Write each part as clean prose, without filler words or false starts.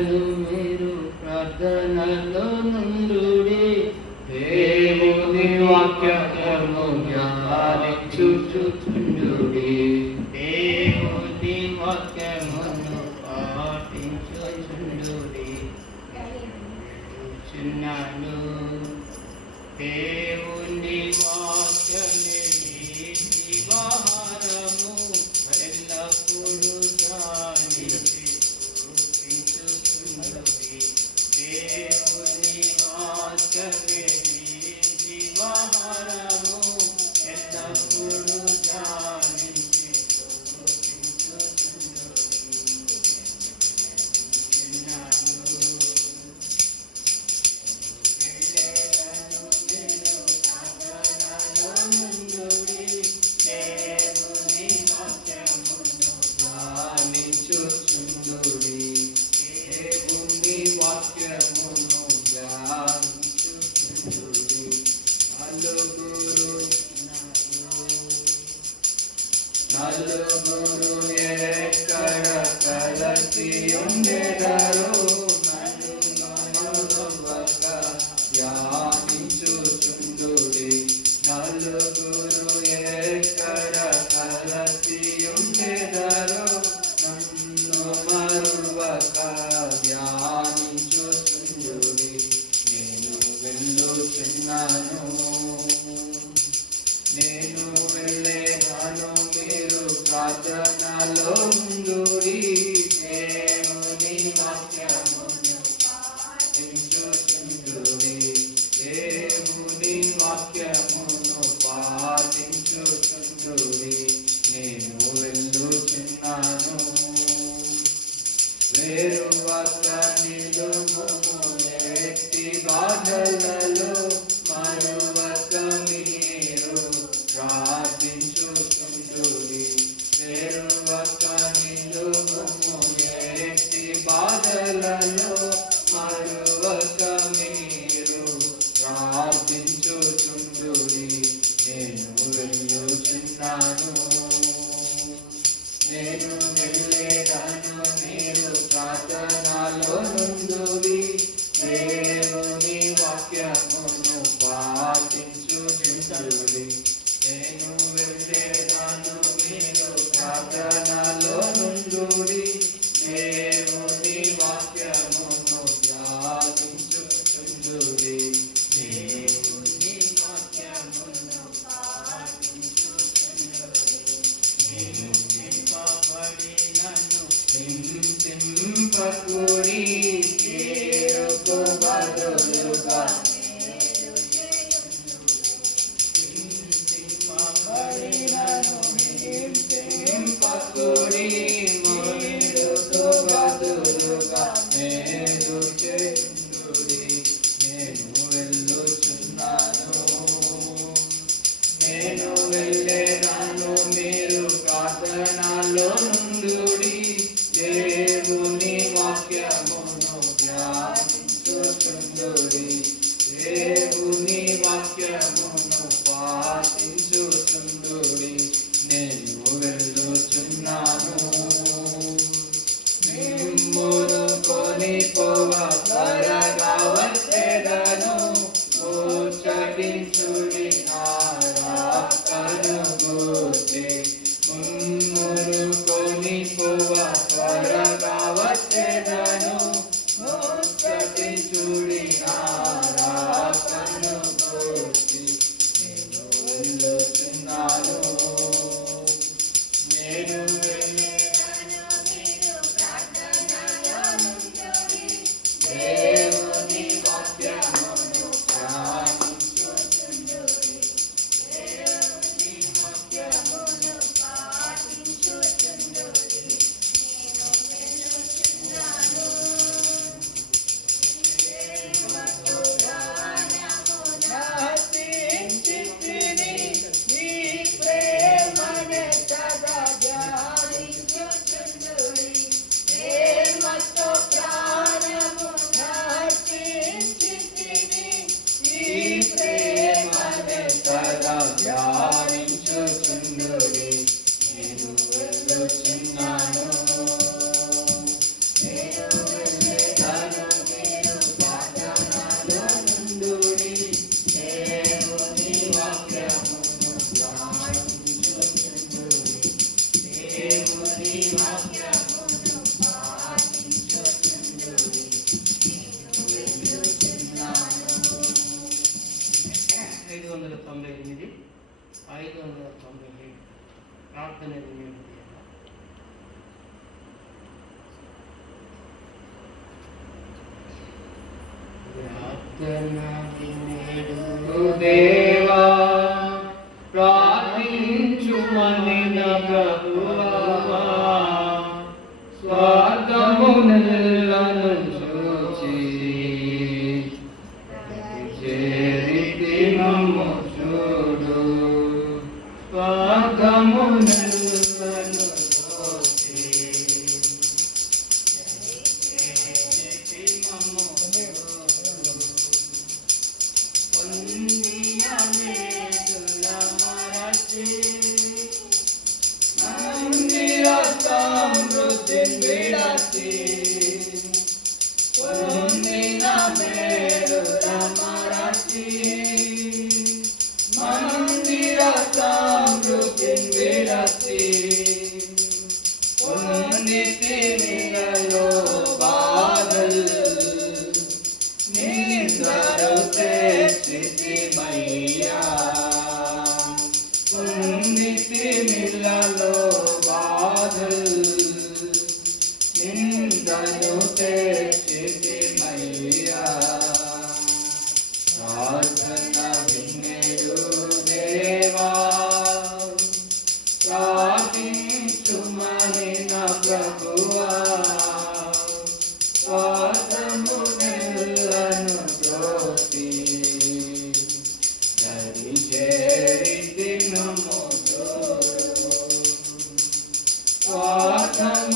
వెళ్ళను మీరు ప్రార్థనలో నుండుడి. దేవుని వాక్యము ధ్యానించుచుండుడి. దేవుని వాక్యమును పాటించుచుండుడి. చిన్నాను దేవుని వాక్యమే జీవాహారము, ఎల్లప్పుడూ ధ్యానించి స్తుతించుచుండుడి. దేవుని వాక్యమే జీవాహారము, ఎల్లప్పుడూ ధ్యానించి నలుగురు ఎక్కడ కలిసి ఉండెదరో నన్ను మరువక ధ్యానించుచుండుడి. నలుగురు ఎక్కడ కలిసి ఉండెదరో నన్ను మరువక ధ్యానించుచుండుడి. నేను వెళ్ళుచున్నాను, నేను వెళ్ళేదాను, మీరు ప్రార్థనలో ఉండుడి. దేవుని వాక్యమును పాటించుచుండుడి. దేవుని వాక్యమును పాటించుచుండుడి. నేను వెళ్ళుచున్నాను, వేరువక నిలువుము ఎట్టి బాధలలో, మరువక మీరు ప్రార్థించుచుండుడి. వేరువక నిలువుము ఎట్టి బాధలలో, మరువక మీరు ప్రార్థించుచుండుడి. నేను వెళ్ళుచున్నాను, నేను వెళ్ళేదాను, మీరు ప్రార్థనలో నుండుడి. దేవుని వాక్యమును పాటించుచుండుడి. నేను వెళ్ళేదాను, మీరు ప్రార్థనలో నుండుడి. దేవుని వాక్యమును ధ్యానించుచుండుడి. దేవుని వాక్యమును పాటించుచుండుడి. హింసింపబడినను హింసింపకుడి, చేరుకు బదులుగా హింసింపబడినను హింసింపకుడి, మేలుకు బదులుగా మేలు చేయుడి. నేను వెళ్ళుచున్నాను, నేను వెళ్ళేదాను, మీరు ప్రార్థనలో నుండుడి. దేవుని వాక్యమును ధ్యానించుచుండుడి. దేవుని వాక్యమును పాటించుచుండుడి. నేను వెళ్ళుచున్నాను, మిమ్మును కొనిపోవ త్వరగా వచ్చెదను. ముచ్చటించుడి నా రాకను గూర్చి. మిమ్మును కొనిపోవ త్వరగా వచ్చెదను. ముచ్చటించుడి నా రాకను గూర్చి. నేను వెళ్ళుచున్నాను, నేను వెళ్ళేదాను, మీరు ప్రార్థనలో నుండుడి. దేవుని వాక్యమును ధ్యానించుచుండుడి. దేవుని వాక్యమును 509 ప్రార్థన వినేది. ప్రార్థన వినేడు దేవా, ప్రార్థించుమనిన ప్రభువా, స్వార్థమునెల్లను చూచి చేరితి మమ్ము చూడు. స్వార్థమునెల్లను చూచి చేరితి మమ్ము చూడు. పొందిన మేలుల మరచి మందిర సమృద్ధి విడచి, పొందిన మేలుల మరచి మందిర సమృద్ధి విడచి, పొందితి మిలలో బాధలు నిందలు తెచ్చితిమయ్యా. పొందితి మిలలో బాధలు నిందలు తెచ్చితిమయ్యా. ప్రార్థన వినేడు దేవా, ప్రార్థించుమనిన ప్రభువా, స్వార్థమునెల్లను త్రోసి దరి చేరితి మమ్ము చూడు.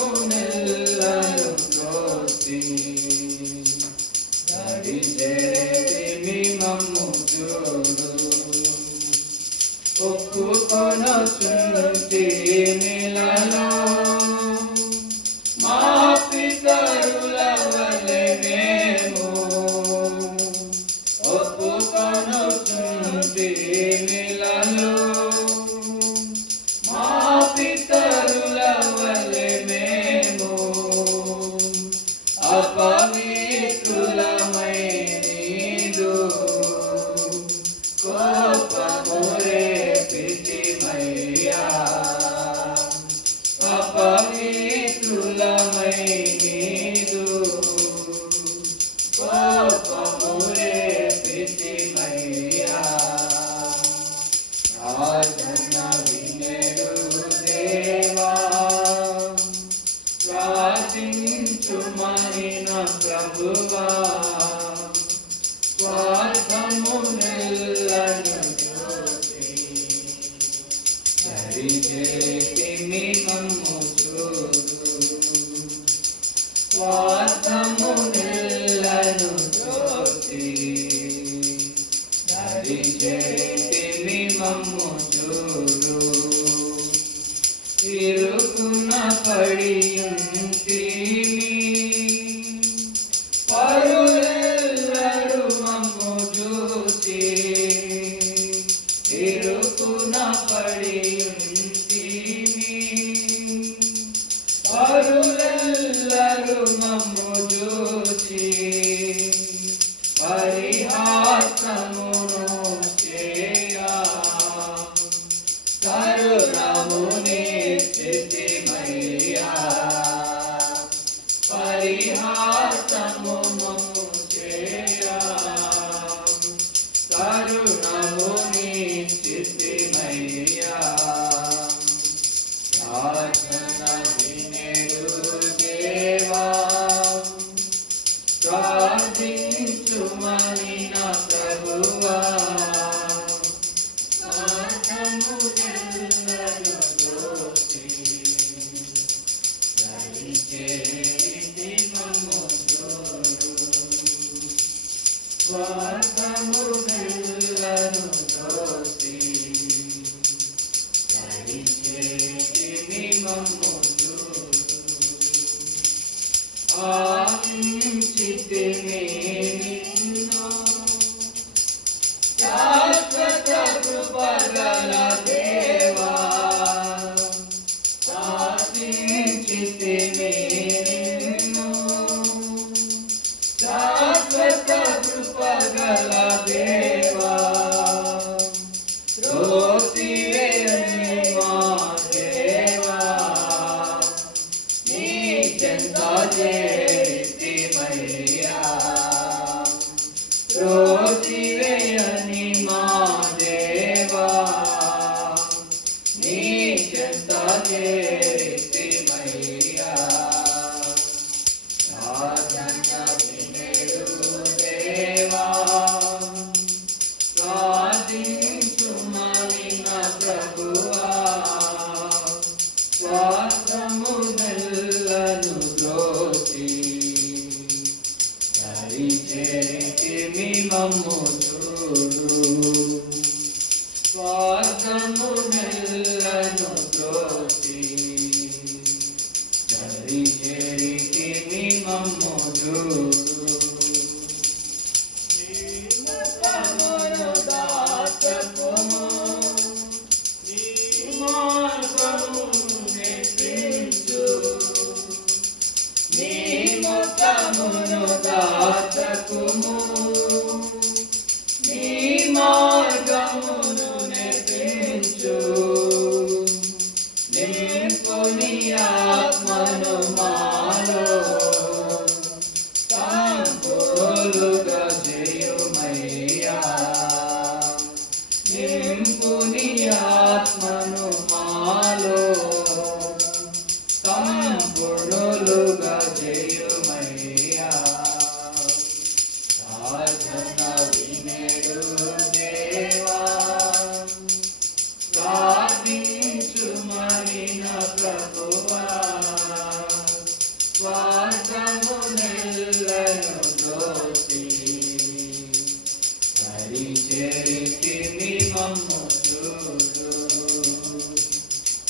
స్వార్థమునెల్లను త్రోసి దరి చేరితి మమ్ము చూడు. ఒప్పుకొనుచుంటి మిలలో మా పితరుల వలె మేము, ఒప్పుకొనుచుంటి మిలలో మా పితరుల వలె మేము, అపవిత్రులమై నీదు కోపము రేపితిమయ్యా. అపవిత్రులమై నీదు కోపము రేపితిమయ్యా. ప్రార్థన వినేడు దేవా, ప్రార్థించుమనిన ప్రభువా, స్వార్థమునెల్లను చూచి దరి చేరితి మమ్ము చూడు. స్వార్థమునెల్లను చూచి దరి చేరితి మమ్ము చూడు. ఇరుకున పడియుంటిమి, పరులెల్లరు మమ్ము చూచి, ఇరుకున పడియుంటిమి, పరులెల్లరు మమ్ము చూచి, పరిహాసమును చేయా కరుణమునిచ్చితిమయ్యా. పరిహాసము మమ్ము చేయా కరుణమునిచ్చితిమయ్యా. ప్రార్థన వినేడు దేవా, ప్రార్థించుమనిన ప్రభువా, స్వార్థమునెల్లను త్రోసి దరి చేరితి మమ్ము చూడు. స్వార్థమునెల్లను త్రోసి దరి చేరితి మమ్ము చూడు. ఆశించితిమి నిన్ను శాశ్వత కృపగల దేవా, ఆశించితిమి నిన్ను శాశ్వత కృపగల దేవా, స్వార్థము నెల్లను త్రోసి దరి చెరికి మమ్ము చూడు ముఖమును దాచకుము నీ మార్గమును నెట్టించు నీ ముఖమును దాచకుము నీ మార్గమును నెట్టించు నింపుని ఆత్మను మాలో సంపూర్ణులుగా చేయుమయ్యా నింపుని ఆత్మను మాలో సంపూర్ణులుగా చేయుమయ్యా ప్రార్థన వినేడు దేవా ప్రార్థించు మరిన ప్రభువా స్వార్థము నెల్లను దోసి హరి చేరికి మమ్ము చూడు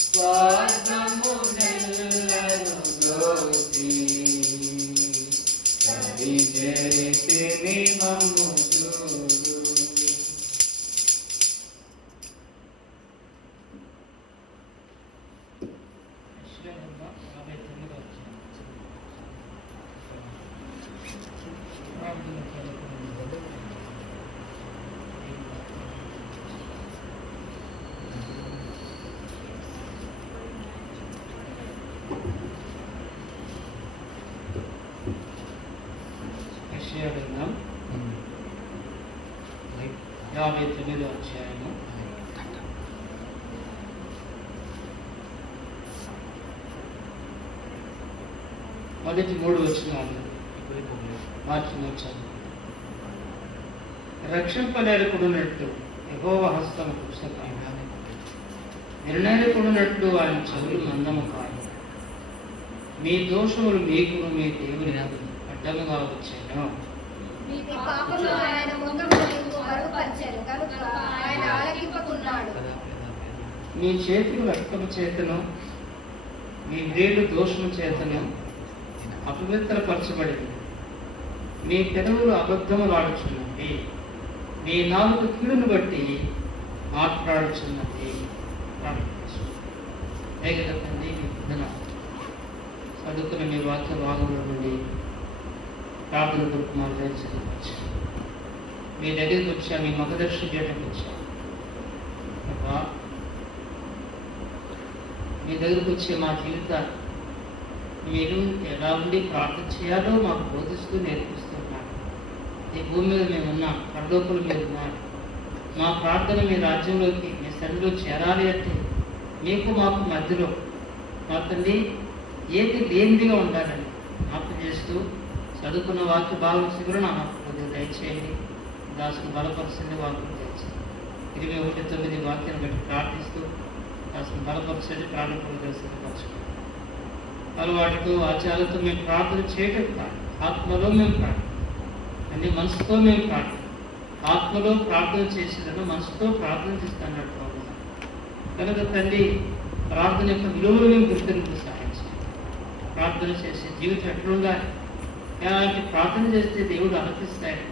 స్వార్థము నెల్లను దోసి హరి చేరికి మమ్ము చూడు. యెషయా గ్రంథం 59వ అధ్యాయము మొదటి 3 వచనాలు మార్చినొచ్చాను. రక్షింపలేరుకున్నట్టు యెహోవా హస్తము కృషికాయ నిర్ణయకున్నట్లు ఆయన చెవులు మందము కాయ మీ దోషములు మీకును మీ దేవుని అడ్డముగా వచ్చాను. మీ పాపములు ఆయన ముఖము మరుగుపరిచెను కనుక ఆయన ఆలకింపకున్నాడు. మీ చేతులు రక్తము చేతను మీ వ్రేలు దోషము చేతను అపవిత్రపరచబడింది. మీ పెదవులు అబద్ధములాడుచున్నవి. మీ నాలుగు కీడును బట్టి మాట్లాడుచున్నది. తండ్రి మీ పొందిన చదువుకున్న మీ వాక్య భాగంలో నుండి ప్రార్థన కొరకు మా చదువుకోవచ్చు. మీ దగ్గరికి వచ్చా, మీ మగదర్శి చేయడానికి వచ్చా. మీ దగ్గరకు వచ్చే మా జీవితాలు మీరు ఎలా ఉండి ప్రార్థన చేయాలో మాకు బోధిస్తూ నేర్పిస్తున్నారు. ఈ భూమి మీద మేము ఉన్నాం, పరలోకులు మీరు ఉన్నారు. మా ప్రార్థన మీ రాజ్యంలోకి మీ సన్నిధిలో చేరాలి అంటే మీకు మాకు మధ్యలో మా తండ్రి ఏది లేనిదిగా ఉండాలని జ్ఞాపకం చేస్తూ చదువుకున్న వాక్య భాగం శిబిరం నాకు దయచేయండి. దాసుని బలపరచండి, వాక్యం దయచేయండి. 21:9 వాక్యాన్ని బట్టి ప్రార్థిస్తూ దాసుని బలపరచండి, ప్రాణపూర్వక దర్శనపరచండి. అలవాటుతో ఆచారాలతో మేము ప్రార్థన చేయటం కాదు, ఆత్మలో మేము ప్రార్థన, అన్ని మనసుతో మేము ప్రార్థన. ఆత్మలో ప్రార్థన చేసేదన్న మనసుతో ప్రార్థన చేస్తానట్టు కనుక తండ్రి ప్రార్థన యొక్క విలువలు మేము గుర్తింపు సహాయం చేయాలి. ప్రార్థన చేసే జీవితం ఎట్లుండాలి, ఎలాంటి ప్రార్థన చేస్తే దేవుడు ఆలకిస్తాడు.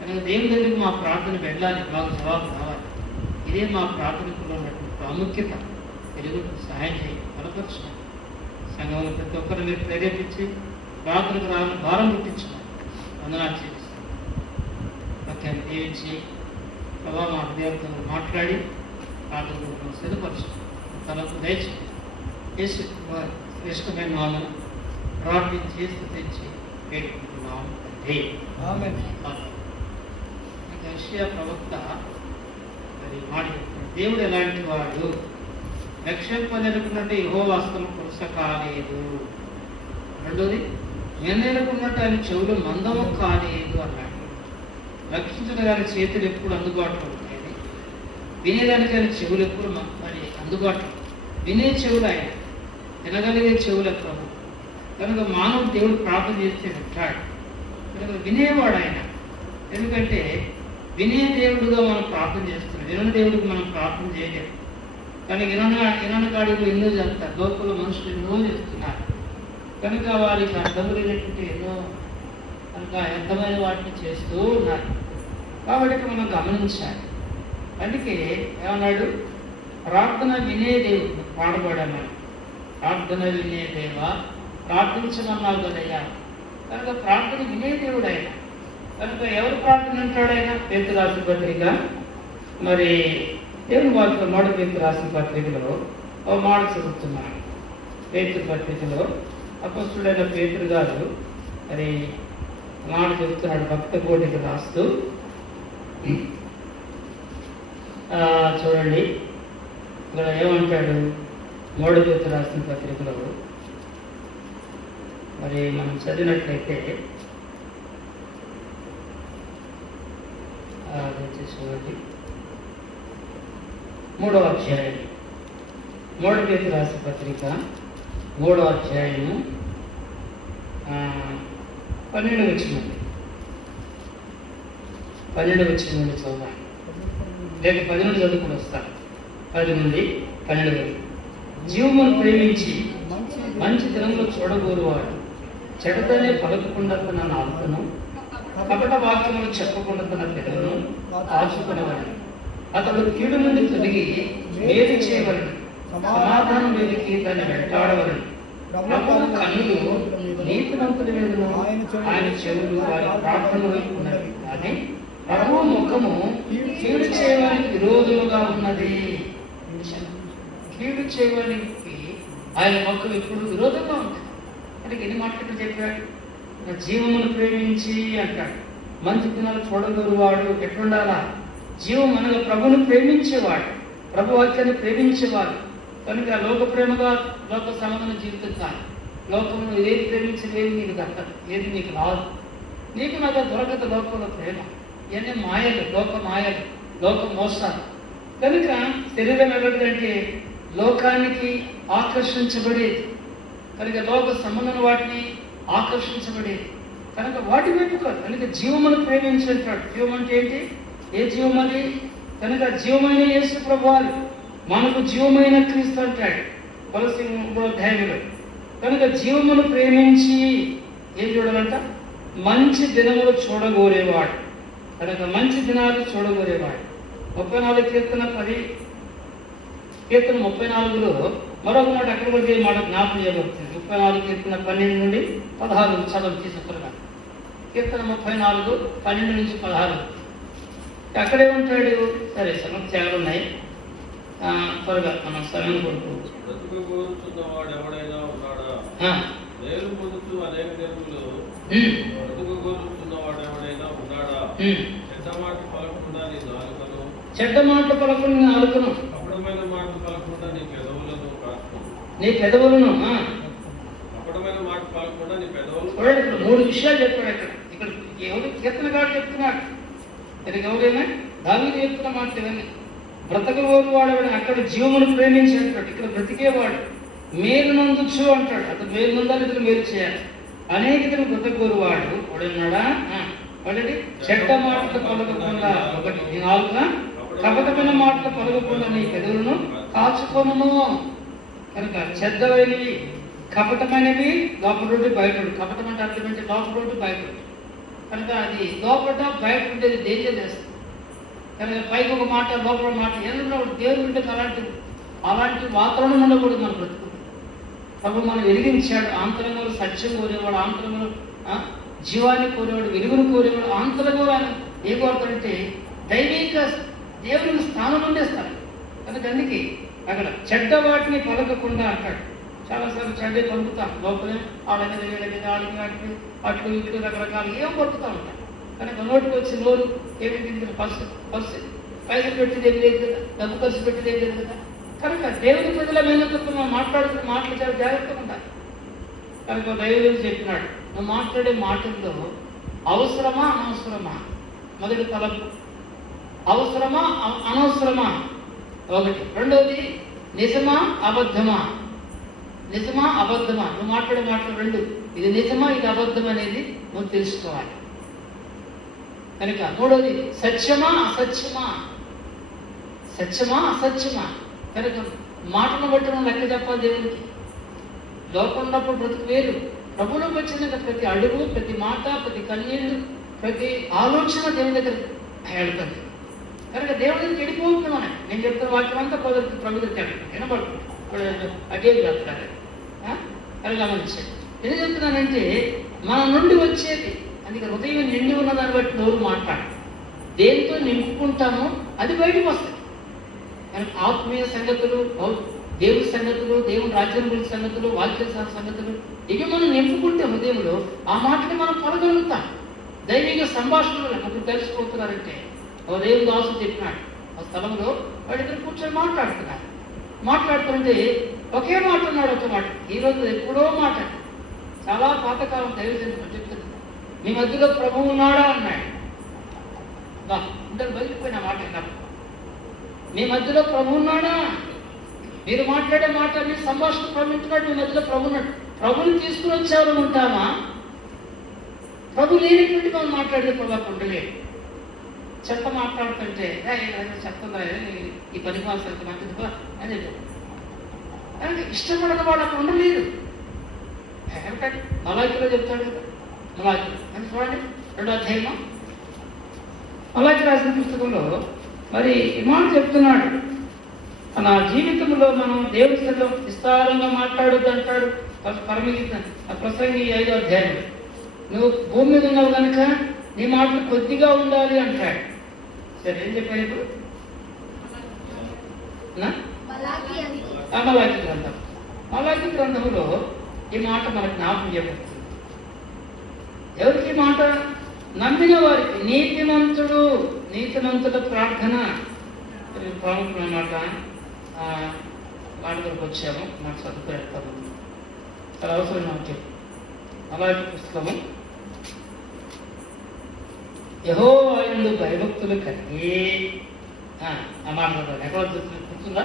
కనుక దేవుడి దగ్గరికి మా ప్రార్థన వెళ్ళాలి, మాకు జవాబు రావాలి. ఇదే మా ప్రార్థనకు ఉన్నటువంటి ప్రాముఖ్యత. తెలుగు సహాయం చేయాలి, బలపరచాలి. సంఘంలో ప్రతి ఒక్కరు మీరు ప్రేరేపించి ప్రార్థనకు రావాలని భారం పుట్టించాలి. వందనాలు చేపిస్తాను. వాక్యాన్ని దీవించి ప్రభావ మా హృదయంతో మాట్లాడి ప్రార్థన సిద్ధపరచు తనకు దయచి చేసి ఇష్టమైన నామం ప్రార్థించి స్థుతించి వేడుకుంటున్నాం. యెషయా ప్రవక్త మరి మాట దేవుడు ఎలాంటి వాడు, రక్షింపదనుకున్నట్టు యెహోవా హస్తము కురుస కాలేదు. రెండోది వినలేకున్నట్టు ఆయన చెవులు మందము కాలేదు అన్నాడు. రక్షించడానికి చేతులు ఎప్పుడు అందుబాటులో ఉంటాయి, వినేదానికి ఆయన చెవులు ఎప్పుడు మరి అందుబాటులో. వినే చెవులు ఆయన, వినగలిగే చెవులు ప్రభు. కనుక మానవుడు దేవుడు ప్రార్థన చేస్తే వింటాడు. కనుక వినేవాడు ఆయన. ఎందుకంటే వినే దేవుడుగా మనం ప్రార్థన చేస్తున్నాం. వినని దేవుడికి మనం ప్రార్థన చేయలేము. కానీ వినని కాడికి ఎన్నో చెప్తారు. లోపల మనుషులు ఎన్నో చెప్తున్నారు. కనుక వారికి అర్థమైనటువంటి ఎన్నో కనుక అర్థమైన వాటిని చేస్తూ ఉన్నారు. కాబట్టి మనం గమనించాలి. అందుకే ఏమన్నాడు? ప్రార్థన వినే దేవుడు పాడబడాం మనం. ప్రార్థన వినే దేవ ప్రార్థించమన్నావు కదయ్యా. కనుక ప్రార్థన వినే దేవుడు ఆయన. కనుక ఎవరు ప్రార్థన అంటాడు ఆయన? పేతురు రాసిన పత్రిక, మరి దేవుని వాళ్ళతో మొదటి పేతురు రాసిన పత్రికలో ఒక మాట చదువుతున్నాను. పేతురు పత్రికలో అపొస్తలుడైన పేతురు గారు మరి మాట చెబుతున్నాడు. భక్త కోటికి రాస్తూ చూడండి, ఇక్కడ ఏమంటాడు? మొదటి పేతురు రాసిన పత్రికలో మరి మనం చదివినట్లయితే చూడండి, 3వ అధ్యాయం, మొదటి పేతురు రాసిన పత్రిక 3వ అధ్యాయము 12వ వచనం. 12వ వచనం నుండి చదువుతాను, లేక 10 నుండి చదువుకుని వస్తాను. 10 నుండి 12 వరకు. జీవమును ప్రేమించి మంచి దినంలో చూడగోరువాడు చెడతనే పలకకుండా తన నాలుకను, కపట వాక్యములు చెప్పకుండా తన పెదవును కాచుకునేవాడు. అతడు కీడు నుండి తొలగి మేలు చేయవలను, సమాధానం వెలికి దాన్ని వెంటాడవలను. ప్రభువు కన్నులు నీతిమంతుల మీదను, ఆయన చెవులు వారి ప్రార్థన వైపు ఉన్నవి. కానీ ప్రభువు ముఖము కీడు చేయడానికి విరోధముగా ఉన్నది. కీడు చేయడానికి ఆయన ముఖం ఎప్పుడు విరోధంగా ఉంటుంది. అంటే ఎన్ని మాటలు చెప్పాడు? జీవమును ప్రేమించి అంటాడు. మంచి దినాలు చూడగోరువాడు ఎట్లుండాలా? జీవం అనగా ప్రభువును ప్రేమించేవాడు, ప్రభు వాక్యాన్ని ప్రేమించేవాడు. కనుక లోక ప్రేమగా లోక సమాధాన జీవితం కాదు. లోకమును ఏది ప్రేమించలేదు నీకు దక్కదు, ఏది నీకు రాదు. నీకు నాకు దొరకదు లోకంలో ప్రేమ. ఇవన్నీ మాయలు, లోక మాయలు, లోక మోసాలు. కనుక శరీరం ఎవరిదంటే లోకానికి ఆకర్షించబడేది. కనుక లోక సంబంధం వాటిని ఆకర్షించబడేది. కనుక వాటి వైపు కాదు. కనుక జీవమును ప్రేమించేటాడు. జీవం అంటే ఏంటి? ఏ జీవం అది? కనుక జీవమైన యేసు ప్రభువారు మనకు జీవమైన క్రీస్తు అంటాడు కొలస్సీ 3వ అధ్యాయంలో. కనుక జీవమును ప్రేమించి ఏం చూడాలంట? మంచి దినములు చూడగోరేవాడు. కనుక మంచి దినాలు చూడగోరేవాడు. 34 కీర్తన 34లో మరొక మాట అక్కడ కూడా మాట జ్ఞాపకం చేయబడుతుంది. 34 కీర్తన 12 నుండి 16 చదువు తీసుకున్నాను. కీర్తన 34 12 నుంచి 16. అక్కడే ఉంటాడు. సరే, సమస్యలు ఉన్నాయి, త్వరగా మనం సమయం కొడుకోవచ్చు. చెడ్డ మాట పలకుండా నాలుకను, నీ పెదవులను. చూడండి, ఇక్కడ 3 విషయాలు చెప్పాడు. ఇక్కడ ఎవరు కీర్తనగాడు చెప్తున్నాడు? ఇది ఎవరైనా దావీదు చెప్తున్న మాట ఇవన్నీ. బ్రతకగోరు వాడు అక్కడ జీవమును ప్రేమించి అంటాడు. ఇక్కడ బ్రతికేవాడు మేలు నందుచు అంటాడు. అతను మేలు నందాలి, ఇతను మేలు చేయాలి. అనేక ఇతను బ్రతకగోరు వాడు వాడున్నాడా? వాడి చెడ్డ మాటలు పలకకుండా, ఒకటి నీ నాలుక కపటమైన మాటలు పలకకుండా నీ పెదవులను కాచుకొనుము. కనుక చెడ్డమైనవి కపటమైనవి లోపల నుండి బయట. కపటం అంటే అర్థం ఏంటి? లోపల నుండి బయట. కనుక అది లోపల బయట ఉండేది డేంజర్ చేస్తుంది. కనుక పైకి ఒక మాట, లోపల మాట ఏదైనా దేవుడు ఉంటే అలాంటి వాతావరణం ఉండకూడదు మన బ్రతుకు. ప్రభు మనం వెలిగించాడు. ఆంతరంగంలో సత్యం కోరేవాడు, ఆంతరంగంలో జీవాన్ని కోరేవాడు, వెలుగును కోరేవాడు. ఆంతరంగంలో ఆయన ఏ కోరుతాడంటే దైవిక దేవుని స్థానం ఉండేస్తాడు. కనుక అందుకే అక్కడ చెడ్డ వాటిని పలకకుండా అంటాడు. చాలాసార్లు చెడ్డే పలుకుతాం. లోపలే వాళ్ళ మీద వీళ్ళ మీద వాళ్ళకి వాటికి అట్లు ఇట్లు రకరకాలు ఏం పలుకుతూ ఉంటాం. కనుక నోటికి వచ్చి నోరు ఏమి పర్సు పైసలు పెట్టేది ఏం లేదు కదా, డబ్బు ఖర్చు పెట్టేది ఏం లేదు కదా. కనుక దేవుని ప్రజల మేనతో మనం మాటలు చాలా జాగ్రత్తగా ఉండాలి. కనుక దైవం చెప్పినాడు, నువ్వు మాట్లాడే మాటల్లో అవసరమా అనవసరమా? మొదటి తలపు అవసరమా అనవసరమా ఒకటి. రెండవది నిజమా అబద్ధమా? నిజమా అబద్ధమా? నువ్వు మాట్లాడే మాటలు రెండు, ఇది నిజమా ఇది అబద్ధం అనేది నువ్వు తెలుసుకోవాలి. కనుక మూడోది సత్యమా అసత్యమా, సత్యమా అసత్యమా. కనుక మాటను బట్టి మనం లెక్క చెప్పాలి దేవునికి. లోకం ఉన్నప్పుడు బ్రతుకు వేరు, ప్రభువులోకి వచ్చిన ప్రతి అడుగు, ప్రతి మాట, ప్రతి కన్నీళ్ళు, ప్రతి ఆలోచన దేవుని దగ్గర వెళ్తుంది. కనుక దేవుడి దగ్గరికి వెళ్ళిపోతుంది. నేను చెప్తున్న వాక్యం అంతా ప్రభు దగ్గర వినబడుతుంది. అదే చెప్తారు. అది గమనించండి. ఎందుకు చెప్తున్నానంటే మన నుండి వచ్చేది, అందుకే హృదయం నిండి ఉన్న దాన్ని బట్టి నోరు మాట్లాడు. దేంతో నింపుకుంటామో అది బయటకు వస్తుంది. కనుక ఆత్మీయ సంగతులు, దేవుడి సంగతులు, దేవుని రాజ్యం గురించి సంగతులు, వాక్య సంగతులు ఇవి మనం నింపుకుంటే హృదయంలో ఆ మాటని మనం పడగలుగుతాం. దైవిక సంభాషణలు ఇప్పుడు తెలిసిపోతున్నారంటే ఓ దేవుని దాసు చెప్పినాడు, ఆ స్థలంలో వాడిద్దరు కూర్చొని మాట్లాడుతుంటే ఒకే మాట అన్నాడు. ఒక మాట ఈరోజు ఎప్పుడో మాట, చాలా పాతకాలం దైవజనం చెప్తుంది. మీ మధ్యలో ప్రభువు ఉన్నాడా అన్నాడు. ఇద్దరు బయటపోయిన మాట విన్నప్పుడు, మీ మధ్యలో ప్రభు ఉన్నాడా? మీరు మాట్లాడే మాట, మీ సంభాషణ ప్రభు ఉంటున్నాడు, మీ మధ్యలో ప్రభు ఉన్నాడు. ప్రభుని తీసుకుని వచ్చారు ఉంటామా? ప్రభు లేనిటువంటి మనం మాట్లాడే ప్రభావం ఉండలేదు. చెత్త మాట్లాడుతుంటే చెత్త ఈ పని మాసంత మంచిది అని చెప్పి ఇష్టపడని వాడు అక్కడ ఉండలేదు. మలాకిలో చెప్తాడు కదా, మలాకి అని చూడండి 2వ అధ్యాయం మలాకి రాసిన పుస్తకంలో మరి ఈ మాట చెప్తున్నాడు. మన జీవితంలో మనం దేవుడి సన్నిధిలో విస్తారంగా మాట్లాడొద్దు అంటాడు పరమగీత ప్రసంగి 5వ అధ్యాయం. నువ్వు భూమి మీద ఉన్నావు కనుక నీ మాటలు కొద్దిగా ఉండాలి అంటాడు. సరే, ఏం చెప్పాను ఇప్పుడు? మలాకి గ్రంథంలో ఈ మాట మనకు జ్ఞాపకం చేయబడుతుంది. ఎవరికి మాట? నమ్మిన వారికి. నీతిమంతుల ప్రార్థన ప్రాముఖ్యమైన మాట. వాటి వరకు వచ్చాము, నాకు చదువుతాము, చాలా అవసరం నాకు. అలాంటి పుస్తకము యెహోవా యందు భయభక్తులు కలిగి ఆ మాట ఎక్కడ గుర్తుందా?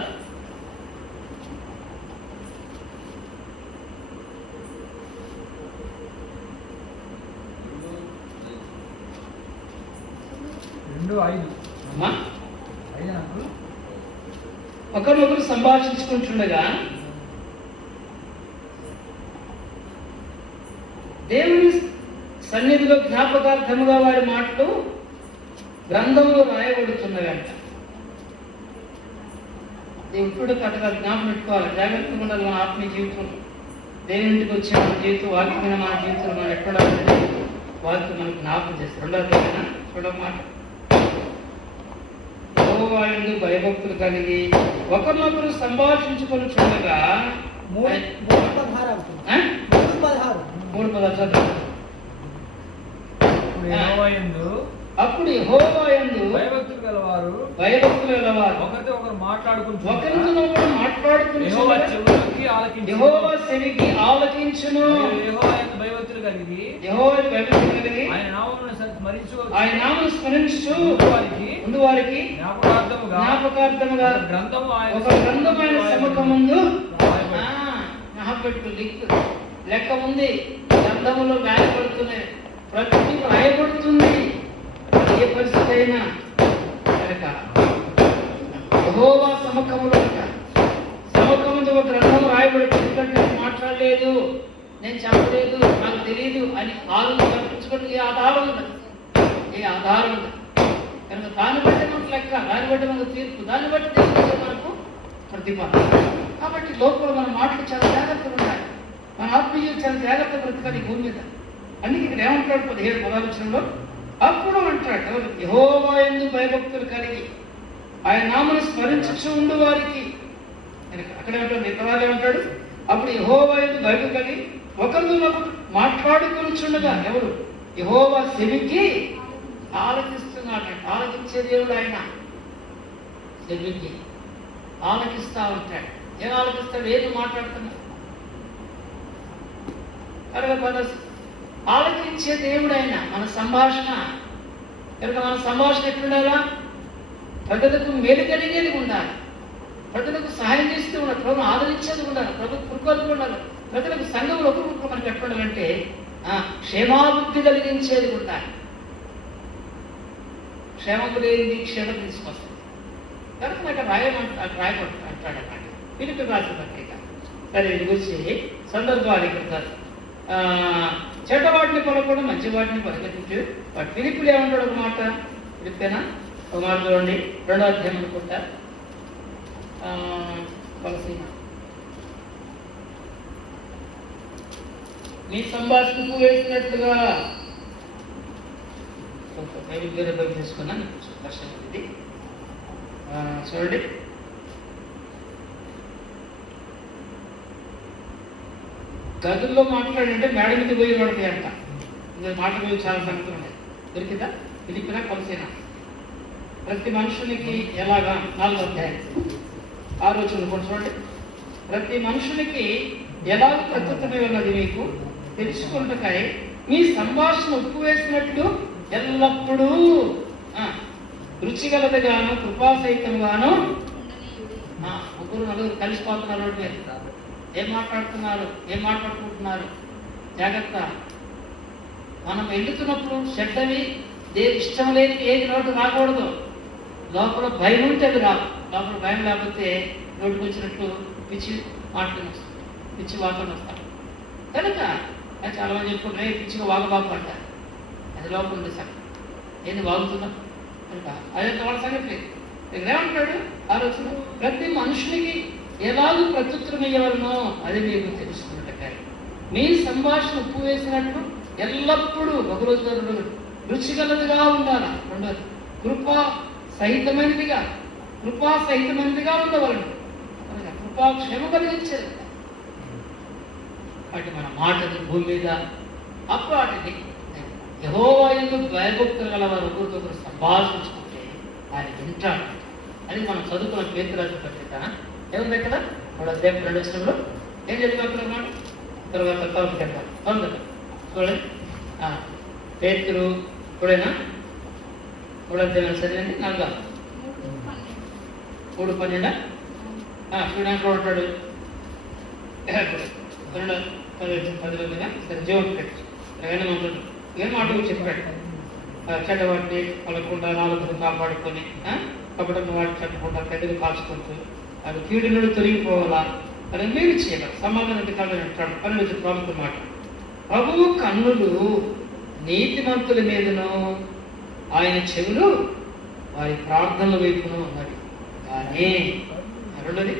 ఒకరినొకరు సంభాషించుకుంటుండగా దేవుని సన్నిధిలో జ్ఞాపకార్థముగా వారి మాటలు గ్రంథంలో రాయబడుతున్నదంట. ఇప్పుడు కథగా జ్ఞాపకం పెట్టుకోవాలి, జాగ్రత్తగా ఉండాలి. మన ఆత్మీయ జీవితం, దేవునింటికి వచ్చే మన జీవితం, వాక్యమైన మన జీవితంలో మనం ఎక్కడ వాక్యం మనకు జ్ఞాపకం చేస్తారు. 2వ అధ్యాయం 2వ మాట, యెహోవా యందు భయభక్తులు కలిగి ఒకరినొకరు సంభాషించుకొని చూడగా 3:16 అప్పుడు యెహోవా యందు భయభక్తులు గలవారు ఒకరితో ఒకరు మాట్లాడుకుని యెహోవా చెవికి ఆలకించును. భయభక్తులు కలిగి ఆయన నామమును స్మరించు ముందు వారికి జ్ఞాపకార్థముగా ఒక గ్రంథం ఆయన సముఖమందు లెక్క ఉంది. గ్రంథములో రాయబడుతున్నాయి, ప్రతి రాయబడుతుంది. ఏ పరిస్థితి అయినా కనుక యెహోవా సముఖములో సముఖముందు ఒక గ్రంథం రాయబడుతుంది. ఎందుకంటే నేను మాట్లాడలేదు, నేను చెప్పలేదు, నాకు తెలియదు అని ఆలోచన కల్పించుకోవడం ఏ ఆధారం ఉండదు. కనుక దాన్ని బట్టి మనకు లెక్క, దాన్ని బట్టి మనకు తీర్పు, దాన్ని బట్టి దేవుడు మనకు ప్రతిపాదన. కాబట్టి లోపల మన మాటలు చాలా జాగ్రత్తగా ఉండాలి. మన ఆత్మీయ చాలా జాగ్రత్త బ్రతకాలి భూమి మీద. అందుకే ఇక్కడ ఏమంటాడు 17 అప్పుడు అంటాడు, యెహోవా యందు భయభక్తులు కలిగి ఆయన నామను స్మరించుచు ఉండు వారికి. అక్కడ ఏమంటాడు? అప్పుడు యెహోవా యందు భయభక్తులు కలిగి ఒకరితో మాట్లాడుకొనుచుండగా, ఎవరు? యెహోవా చెవికి ఆలకిస్తున్నాడు. ఆలకించే దేవుడు ఆయన. చెవికి ఆలకిస్తా ఉంటాడు. ఏం ఆలకిస్తాడు? ఏది మాట్లాడుతున్నాడు? ఆలకించే దేవుడు ఆయన. మన సంభాషణ కనుక మన సంభాషణ ఎట్లుండాలా? ప్రజలకు మేలు కలిగేది ఉండాలి, ప్రజలకు సహాయం చేస్తూ ఉండాలి, ప్రభుత్వం ఆదరించేది ఉండాలి, ప్రభుత్వ కృపలు ఉండాలి. ప్రజలకు సంఘంలో ఒకరు మనకి ఎట్లుండాలంటే క్షేమాభివృద్ధి కలిగించేది ఉండాలి. క్షేమము లేనిది క్షేమం తీసుకొస్తుంది. కనుక నాకు రాయబడుతుంది అంటాడు అన్నమాట. పిలిపి రాసిన పత్రిక. సరే, ఇది గురించి సందర్భాలు ఇక్కడ చెడ్డ వాటిని పలకూడదు, మంచి వాటిని పలకరించు. వాటి పిలుపులు ఏమంటాడు ఒక మాట, పిలిపేనా ఒక మాట చూడండి, 2వ అధ్యాయం అనుకుంటా. కొలసీన మీ సంభాషణకు వేసినట్లుగా వేరే బయట తీసుకున్నాను వర్షం ఇది చూడండి. గదుల్లో మాట్లాడంటే మేడ మీద పోయి పడతాయి అంట. ఇంకా మాటలు చాలా సంగతులు ఉన్నాయి. దొరికిందా? పిలిపినా కొలసీనా ప్రతి మనుషునికి ఎలాగా 4వ అధ్యాయం 6వ వచనం కూడా చూడండి. ప్రతి మనుషునికి ఎలాగ ప్రత్యుత్తమై ఉన్నది మీకు తెలుసుకుంటకై మీ సంభాషణ ఉప్పు వేసినట్లు ఎల్లప్పుడూ రుచిగలదిగాను కృపాసహితంగాను. 3-4 కలిసిపోతున్నారు. మీరు ఏం మాట్లాడుకుంటున్నారు జాగ్రత్త. మనం వెళ్తున్నప్పుడు చెడ్డవి ఇష్టం లేని ఏది నోటు రాకూడదు. లోపల భయం ఉంటే అది రాదు. లోపల భయం లేకపోతే నోటికి వచ్చినట్టు పిచ్చి మాటలు వస్తాయి, పిచ్చి వార్తలు వస్తాయి. కనుక చాలా మంది చెప్పుకుంటే పిచ్చిగా వాగబాబు అంటారు. అది లోపల ఉంది సార్, ఏంది వాగుతున్నాం కనుక అదంతా వాళ్ళ సంగతి లేదు. ఇక్కడ ఏమంటాడు ఆలోచన, ప్రతి మనుషునికి ఎలాగూ ప్రత్యుత్తరం ఇవ్వాలనో అది మీకు తెలుసుకున్నట్టు మీ సంభాషణ ఉప్పు వేసినట్లు ఎల్లప్పుడూ ఒకరోజు 2 రోజులు రుచిగలదిగా ఉండాలి. 2వది కృపా సహితమైనదిగా ఉండవలను. కృపాక్షేమ కలిగించేది. వాటి మన మాటని భూమి మీద అప్పటిని యెహోవా యందు భయభక్తులు గల వారు ఒకరికొకరు సంభాషించుకుంటే ఆయన వింటాడు. అది మనం చదువుకున్న పేతురు రాసిన పత్రిక ఏముంది ఇక్కడ 3వ అధ్యాయం 2వ వచనంలో ఏం చదివాడు తర్వాత అవును చూడండి. పేతురు ఇప్పుడైనా 3వ అధ్యాయం చదివండి. 3:12 చూడడానికి ఉంటాడు. 10 జీవం పెట్టి ఏం మాట చెప్పాడు, చెడ్డవాటిని పలకుండా నాలుగును కాపాడుకొని కపటం వాటిని చెప్పకుండా పెద్దలు కాల్చుకుంటూ అది కీడు నుండి తొలగిపోవాలా అని మీరు చేయాలి. సమాధానం కాదని అంటాడు. 12 ప్రాముఖ్య మాట, ప్రభువు కన్నులు నీతిమంతుల మీదను ఆయన చెవులు వారి ప్రార్థనల వైపును ఉన్నది. కానీ 2వది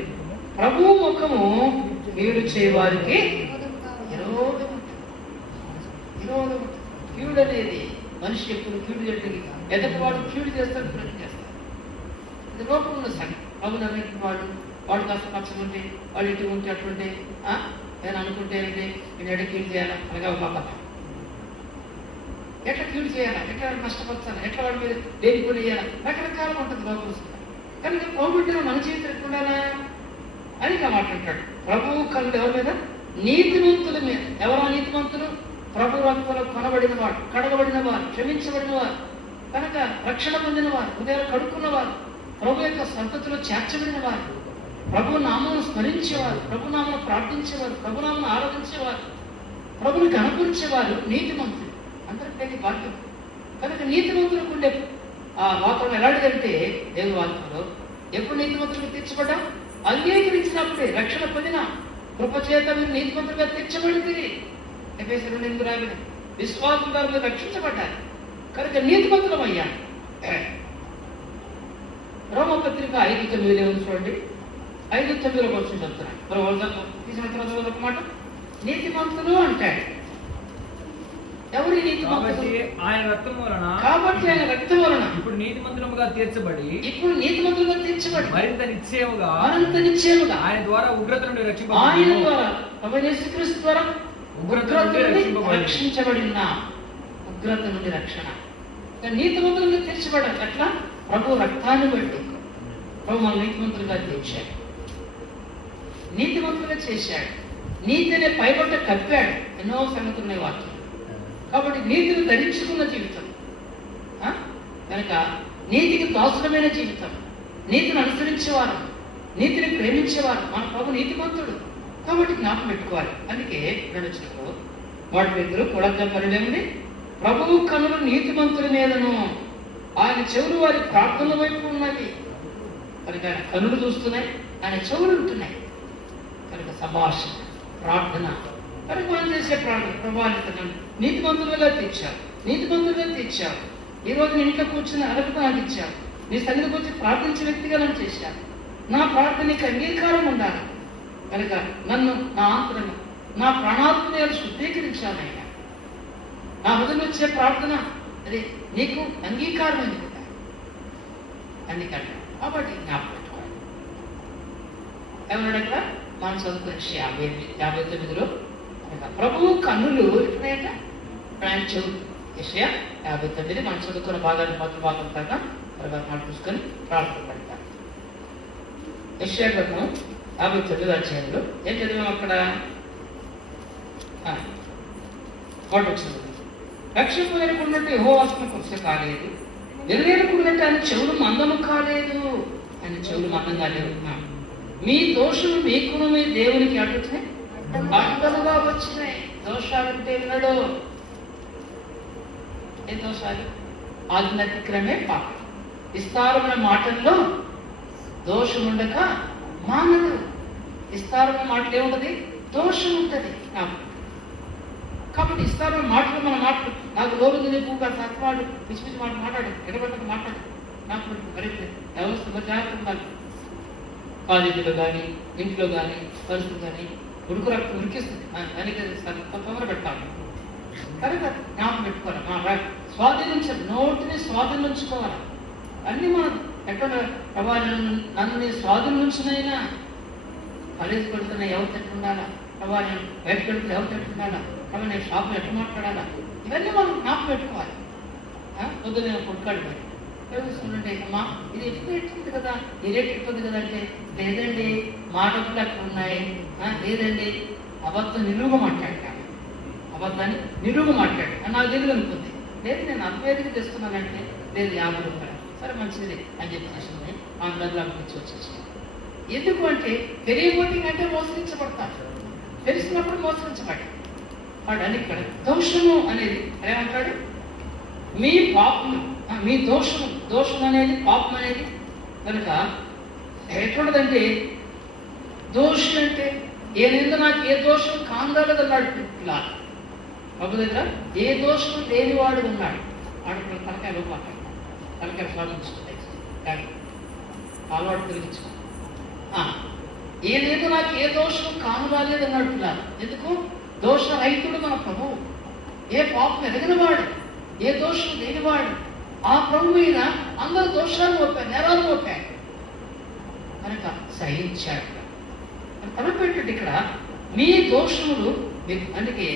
ప్రభువు ముఖము కీడు చేయవారికి విరోధం. కీడు అనేది మనిషి ఎప్పుడు కీడు చేయడానికి ఎదటివాడు కీడు చేస్తాడు, ప్రయత్నం చేస్తాడు. ఇది లోపల ఉన్న సంగతి. ప్రభుని అన్నింటి వాడు కాస్త పచ్చకుంటే వాడు ఇటు ఉంటే అట్లుంటే నేను అనుకుంటే ఏంటి నేను ఎడ కీడు చేయాలా అనగా ఒక అబద్ధం. ఎట్లా కీడు చేయాలా, ఎట్లా నష్టపరచాలా, ఎట్లా వాడి మీద దేని కొని చేయాలా, రకరకాలుగా ఉంటుంది లోపల. కానీ ప్రభుత్వం మన జీవితం ఎట్లుండాలా అని మాట్లాడతాడు. ప్రభువు కళ్ళు ఎవరి మీద? నీతిమంతుల మీద. ఎవరో నీతిమంతులు? ప్రభు రక్తంలో కొనబడిన వాడు, కడగబడిన వారు, క్షమించబడిన వారు, కనుక రక్షణ పొందిన వారు, హృదయాలు కడుక్కున్న వారు, ప్రభు యొక్క సంతతిలో చేర్చబడిన వారు, ప్రభు నామను స్మరించేవారు, ప్రభు నామను ప్రార్థించేవారు, ప్రభు నామను ఆరాధించేవారు, ప్రభుని కనపరిచేవారు నీతిమంతులు. అందరికీ భాగ్యం. కనుక నీతిమంతులకు ఉండే ఆ వాతావరణం ఎలాంటిదంటే దేవుని వాక్యంలో ఎప్పుడు నీతిమంతులకు తీర్చబడ్డా అంగీకరించినప్పుడే రక్షణ పొందిన కృపచేత మీరు నీతిమంతులుగా తీర్చబడింది. ఎఫెసీయుల 2:8 రాయబడింది. విశ్వాసం ద్వారా మీరు రక్షించబడ్డారు కనుక నీతిమంతులం అయ్యా. రోమపత్రిక 5:9 చూడండి. 5:9 కోసం చెప్తున్నాను. తీసిన తర్వాత ఒక మాట, నీతిమంతులు అంటాడు. ఎవరి నీతిమంతులు? ఆయన రక్తం వలన. కాబట్టి ఆయన రక్తం వలన ఇప్పుడు నీతిమంతులుగా తీర్చబడి మరింత నిశ్చయముగా ఆయన ద్వారా ఉగ్రత నుండి ఆయన ద్వారా యేసుక్రీస్తు ద్వారా ఉగ్రత నుండి రక్షించబడిన ఉగ్రత నుండి రక్షణ. నీతిమంతులుగా తీర్చబడాలి. అట్లా ప్రభు రక్తాన్ని బట్టి ప్రభు మన నీతిమంతులుగా తీర్చాడు, నీతిమంతులుగా చేశాడు. నీతిని పైబట్ట కప్పాడు. ఎన్నో సంగతులు ఉన్నాయి వాక్యం. కాబట్టి నీతిని ధరించుకున్న జీవితం కనుక నీతికి దాసులమైన జీవితం, నీతిని అనుసరించేవారు, నీతిని ప్రేమించేవారు. మన ప్రభు నీతిమంతుడు కాబట్టి జ్ఞాపకం పెట్టుకోవాలి. అందుకే నడుచుకో వాటి పేరు 3:12 ప్రభువు కనులు నీతిమంతుల మీదను ఆయన చెవులు వారి ప్రార్థనల వైపు ఉన్నవి కనుక ఆయన కన్నులు చూస్తున్నాయి, ఆయన చెవులు ఉంటున్నాయి కనుక సంభాషణ ప్రార్థన కనుక మనం చేసే ప్రార్థన ప్రభావితం నీతిమంతులుగా తీర్చావు, నీతిమంతులుగా తీర్చావు. ఈరోజు నీ ఇంట్లో కూర్చుని అర్హత నాకు ఇచ్చావు, నీ సన్నిధికి వచ్చి ప్రార్థించే వ్యక్తిగా నన్ను చేశాను. నా ప్రార్థనకి అంగీకారం ఉండాలి కనుక నన్ను నా ఆంతరంగ నా ప్రాణాత్మీయాలు శుద్ధీకరించాలయ్యా. నా హృదయం వచ్చే ప్రార్థన అది నీకు అంగీకారమైంది కదా అందుకంటే కాబట్టి జ్ఞాపకం పెట్టుకోవాలి. ఏమన్నాడు అక్కడ మనం చదువుకునే 59లో ప్రభువు కన్నులు ఎప్పుడైతే ఆయన చెవులు యెషయా 59 మనం చదువుకున్న భాగాన్ని మొదటి భాగం కాగా తర్వాత మాట చూసుకొని ప్రార్థన పెడతాం. యెషయా గ్రంథం 59వ అధ్యాయంలో ఏం చదివాం అక్కడ ఒకటి వచ్చింది. రక్షకున్నట్టు యెహోవాకు కృషి కాలేదు, వెలువేరుకున్నట్టు ఆయన చెవులు మందము కాలేదు, ఆయన చెవులు మందం కాలేదు. మీ దోషులు మీకును మీ దేవునికి అడ్డుతున్నాయి, అడ్డలుగా వచ్చినాయి. దోషాలంటే వినడు. ఏ దోషాలు? ఆజ్ఞాతిక్రమే పాపం. విస్తారమైన మాటల్లో దోషం ఉండక మానదు. విస్తారమైన మాటలు ఏముంటది? దోషం ఉంటుంది. కాబట్టి విస్తారమైన మాటలు మన మాటలు నాకు లోను ఎక్కువగా తత్వాడు పిచ్చి పిచ్చి మాట మాట్లాడు, ఎడబెట్టక మాట్లాడు. నాకు వ్యవస్థ జాగ్రత్త ఉండాలి. కాలేజీలో కానీ ఇంట్లో కానీ పరిస్థితి కానీ ఉడుకు రక్తం ఉరికిస్తుంది దానికి తొందర పెట్టాలి కనుక జ్ఞాపకం పెట్టుకోవాలి. స్వాధీనించాలి, నోటిని స్వాధీనించుకోవాలి. అన్నీ మనం ఎక్కడ ప్రభావం నన్ను నీ స్వాధీనించినైనా కాలేజీకి వెళ్తున్నా ఎవరు తిట్టుండాలా, ప్రభావం బయటకు వెళ్తున్నా ఎవరు తిట్టుండాలా, ప్రభావం నేను షాప్లో ఎట్లా మాట్లాడాలా, ఇవన్నీ మనం జ్ఞాపకం పెట్టుకోవాలి. పొద్దున్న నేను కొట్టుకాడు మరి చూస్తుంటే అమ్మా ఇది ఎట్లా ఎట్టుంది కదా, ఈ రేట్ ఎట్టుంది కదా అంటే లేదండి మాటలు అక్కడ ఉన్నాయి, లేదండి అబద్ధం నిలువుగా మాట్లాడతాను, అబద్ధాన్ని నిలువుగా మాట్లాడు అని నాకు తెలియదు అనుకుంది. లేదు నేను 45కి తెస్తున్నానంటే లేదు 50 రూపాయలు, సరే మంచిది అని చెప్పి చేసింది. ఆ గదిలో అనిపించి వచ్చేసి ఎందుకు అంటే తెలియబోటీ అంటే మోసరించబడతారు, తెలిసినప్పుడు మోసరించబడి వాడు అని ఇక్కడ దోషము అనేది ఏమంటాడు? మీ పాపము మీ దోషము, దోషం అనేది పాపం అనేది కనుక ఎట్లుండదంటే దోషం అంటే ఏదైందో నాకు ఏ దోషం కాందాలదన్నాడు ఇలా ప్రభు దగ్గర ఏ దోషం లేనివాడు ఉన్నాడు. ఆడు తలకాయ లోపల తలకాయ స్వాదించుకుంటాయి కానీ అలవాటు తిరిగించుకో ఏదేదో నాకు ఏ దోషం కానురాలేదు అన్నాడు ఇలా. ఎందుకు? దోషరహితుడు మన ప్రభువు, ఏ పాపం ఎదగినవాడు, ఏ దోషం లేనివాడు. ఆ ప్రభు మీద అందరు దోషాలు మోపారు, నేరాలు మోపారు కనుక సహించాడు. తలపెట్టు ఇక్కడ మీ దోషములు మీకు. అందుకే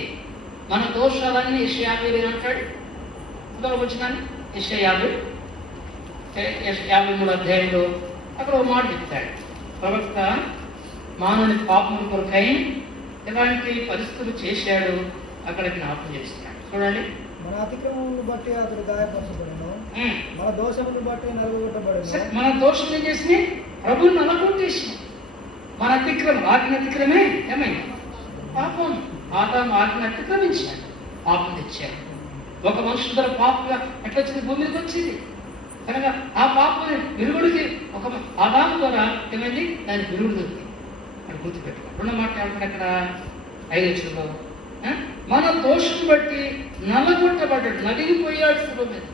మన దోషాలన్నీ యెషయా 50 అంటాడు. వచ్చినాన్ని యెషయా 53వ అధ్యాయంలో అక్కడ ఒక మాట చెప్తాడు. ప్రవక్త మానవుని పాపం కొరకై ఎలాంటి పరిస్థితులు చేశాడు అక్కడ జ్ఞాపకం చేస్తున్నాడు. చూడండి, మన అతిక్రమమును బట్టి అతడు గాయపరచబడెను, మన దోషమును బట్టి నలుగుబట్టబడెను. మన దోషం ఏం చేసి ప్రభువుని నలగొట్టేసిన మన అతిక్రమం, ఆజ్ఞ అతిక్రమే ఏమైంది? పాపం. ఆదాము ఆజ్ఞ అతిక్రమించాడు, పాపం తెచ్చాడు. ఒక మనుషుల ద్వారా పాపంగా ఎట్లా వచ్చింది? భూమి మీదకి వచ్చింది కనుక ఆ పాపం విరుగుడికి ఒక ఆదాము ద్వారా ఏమైంది? దాని విరుగుడు దొరికింది. అక్కడ గుర్తుపెట్టుకో. రెండు మాట్లాడుతాడు అక్కడ 5 మన దోషం బట్టి నలగొట్టబడ్డాడు, నలిగిపోయాడు శిలువ మీద,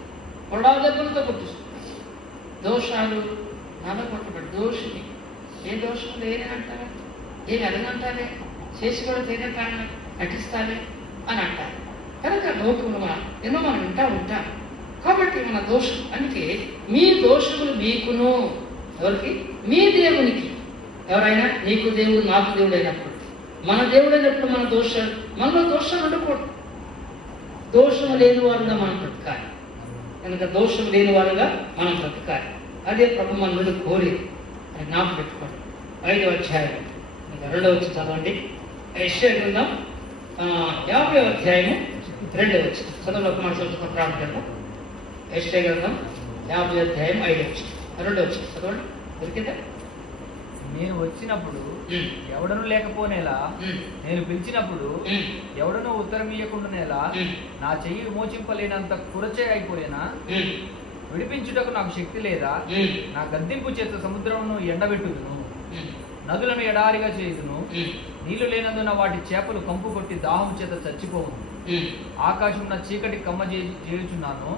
పొడాదెబ్బలతో కొట్టుస్తున్నాడు. దోషాలు నలగొట్టబడ్డాడు. దోషిని ఏ దోషం లేని అంటారా? ఏమి అడగంటారే, చేసి కూడా తేనే కారణం నటిస్తానే అని అంటారు. కనుక లోకంలో ఎన్నో మనం ఉంటాం. కాబట్టి మన దోషం అందుకే మీ దోషములు మీకును, ఎవరికి? మీ దేవునికి. ఎవరైనా నీకు దేవుడు నాకు దేవుడు అయినప్పుడు, మన దేవుడు అయినప్పుడు మనలో దోషాలు ఉండకూడదు. దోషం లేని వారుగా మనం బ్రతకాలి. కనుక దోషం లేని వారుగా మనం బ్రతకాలి. అదే ప్రభు మన నుండి కోరేది అని జ్ఞాపకం పెట్టుకోండి. 5వ అధ్యాయం ఇంకా 2వ వచ్చి చదవండి. యెషయా గ్రంథం 50వ అధ్యాయము 2వ వచ్చి చదవండి. ఒక మాట చదువుకున్న ప్రారంభం. యెషయా గ్రంథం 50వ అధ్యాయం 5వ వచ్చి 2వ వచ్చి చదవండి. దొరికిందా? నేను వచ్చినప్పుడు ఎవడను లేకపోనేలా, నేను పిలిచినప్పుడు ఎవడను ఉత్తరం ఇయ్యకుండానేలా, నా చెయ్యి విమోచింపలేనంత కురచే అయిపోయినా, విడిపించుటకు నాకు శక్తి లేదా? నా గద్దింపు చేత సముద్రమును ఎండబెట్టుదును, నదులను ఎడారిగా చేయుదును. నీళ్లు లేనందున వాటి చేపలు కంపు కొట్టి దాహం చేత చచ్చిపోవును. ఆకాశం నా చీకటి కమ్మ చేయుచున్నాను,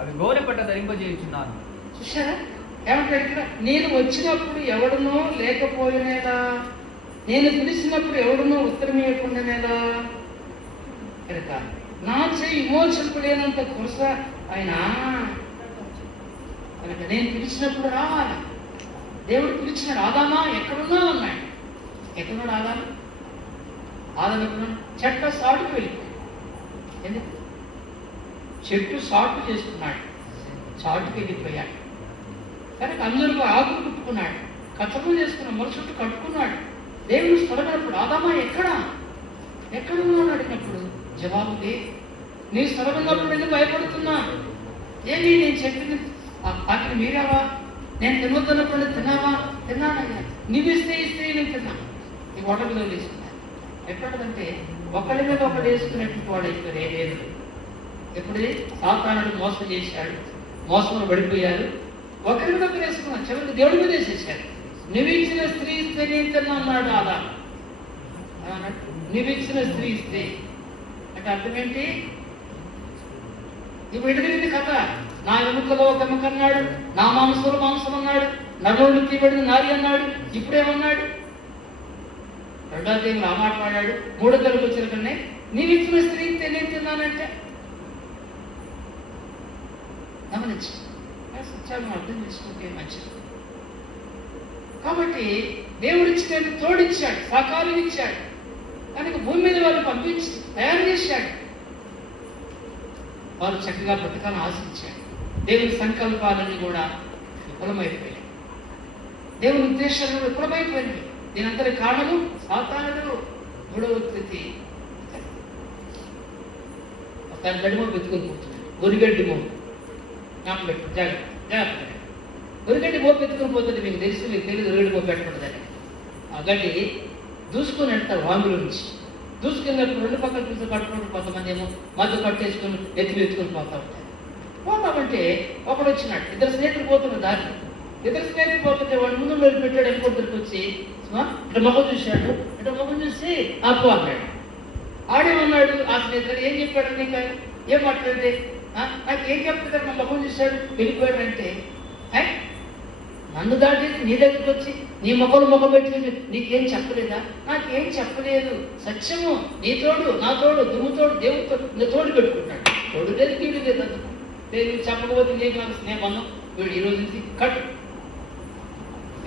అవి గోనె పట్ట ధరింపజేయుచున్నాను. చూసారా ఏమంటాడు ఇక్కడ? నేను వచ్చినప్పుడు ఎవడునో లేకపోయినేలా, నేను పిలిచినప్పుడు ఎవడునో ఉత్తరం ఇవ్వకుండానేలా కనుక నా చేయి విమోచనకు లేనంత కురస ఆయన కనుక నేను పిలిచినప్పుడు రావాలి. దేవుడు పిలిచిన ఆదామా ఎక్కడున్నా ఉన్నాడు. ఎక్కడున్నాడు ఆదాము? ఆదాము ఎక్కడున్నాడు? చెట్ట సాటుకు వెళ్ళిపోయాడు. ఎందుకు? చెట్టు సాటు చేసుకున్నాడు, చాటుకు వెళ్ళిపోయాడు కనుక అందరూ ఆకులు కుట్టుకున్నాడు, కచ్చపం చేసుకున్నాడు, మరుచుట్టు కట్టుకున్నాడు. దేవుడు స్థలమైనప్పుడు ఆదామా ఎక్కడ ఉన్నాడు అడిగినప్పుడు జవాబు లేదు. నీ స్థలమైనప్పుడు నేను భయపడుతున్నా. ఏమి నేను చెప్పింది వాటిని మీరావా? నేను తినొద్దన్నప్పుడు తిన్నావా? తిన్నానయ్యా. ఇస్తే నేను తిన్నాను. ఈ హోటల్లో వేసుకున్నాను. ఎక్కడంటే ఒకళ్ళ మీద ఒకళ్ళు వేసుకునేటువంటి వాడు ఇక్కడ లేదు. ఎప్పుడు సాతానుడు మోసం చేశాడు, మోసంలో పడిపోయారు. ఒకరి మీద ఒకరు వేసుకున్నాను, చివరికి దేవుడి మీద వేసేసారు. నువ్విచ్చిన స్త్రీ ఇస్తే నేను తిన్నా అన్నాడు ఆదాము. నువ్విచ్చిన స్త్రీ ఇస్తే అంటే అర్థం ఏంటి? ఇప్పుడు ఎదురైంది కథ. నా ఎముకలో ఒక ఎముక అన్నాడు, నా మాంసంలో మాంసం అన్నాడు, నడువులు తీయబడిన నారి అన్నాడు. ఇప్పుడేమన్నాడు? రెండో దేవుడు ఆ మాట వాడాడు. మూడో తరగతి వచ్చిన కన్నా నీవిచ్చిన స్త్రీ ఇస్తే నేను తిన్నానంటే గమనించి సత్యాలను అర్థం చేసుకుంటే మంచిది. కాబట్టి దేవుడిచ్చిన తోడిచ్చాడు, సహకారం ఇచ్చాడు. కనుక భూమి మీద వాళ్ళు పంపించి తయారు చేశాడు. వాళ్ళు చక్కగా బ్రతకాలని ఆశించాడు. దేవుని సంకల్పాలన్నీ కూడా విఫలమైపోయాయి. దేవుని ఉద్దేశాలు విఫలమైపోయినాయి. దీనంతటి కారణము సాతానుడు. మూడవ స్థితి తన గడిమో వెతుకుని పోతున్నాడు. ఒరిగడ్డి మో జ్ఞాపకం పెట్టు, జాగ్రత్త. ఒరిగడ్డి మోపు ఎత్తుకుని పోతుంది. మీకు తెలియదు ఒరిగడ్డి మోపు పెట్టకూడదని. ఆ గడ్డి దూసుకొని వెళ్తారు వాంగుల నుంచి. దూసుకెళ్ళినప్పుడు రెండు పక్కల చూసి కట్టుకుంటూ కొంతమంది ఏమో మధ్య కట్టేసుకొని ఎత్తుకొని పోతా ఉంటారు. పోతామంటే ఒకడు వచ్చినాడు. ఇద్దరు స్నేహితులు పోతున్న దారి. ఇద్దరు స్నేహితులు పోతుంటే వాడు ముందు వెళ్ళి పెట్టాడు. ఎన్నికొడుకు వచ్చి ఇట్లా మొహం చూశాడు. ఇట్లా మొహం చూసి ఆపు అన్నాడు. ఆడేమన్నాడు ఆ స్నేహితుడు? ఏం చెప్పాడు? నీకు ఏం మాట్లాడితే నాకు ఏం చెప్తాడు? నా మొహం చూశాడు వెళ్ళిపోయాడు అంటే, నన్ను దాటేసి నీ దగ్గరికి వచ్చి నీ మొఖం పెట్టి నీకేం చెప్పలేదా? నాకేం చెప్పలేదు. సత్యము నీ తోడు, నా తోడు, దుమ్ము తోడు, దేవుడితో నీ తోడు పెట్టుకుంటాడు. తోడు లేదు, కీడు లేదు. అందుకు లేదు చెప్పకపోతే నీకు నాకు స్నేహం వీడు ఈ రోజు నుంచి కట్టు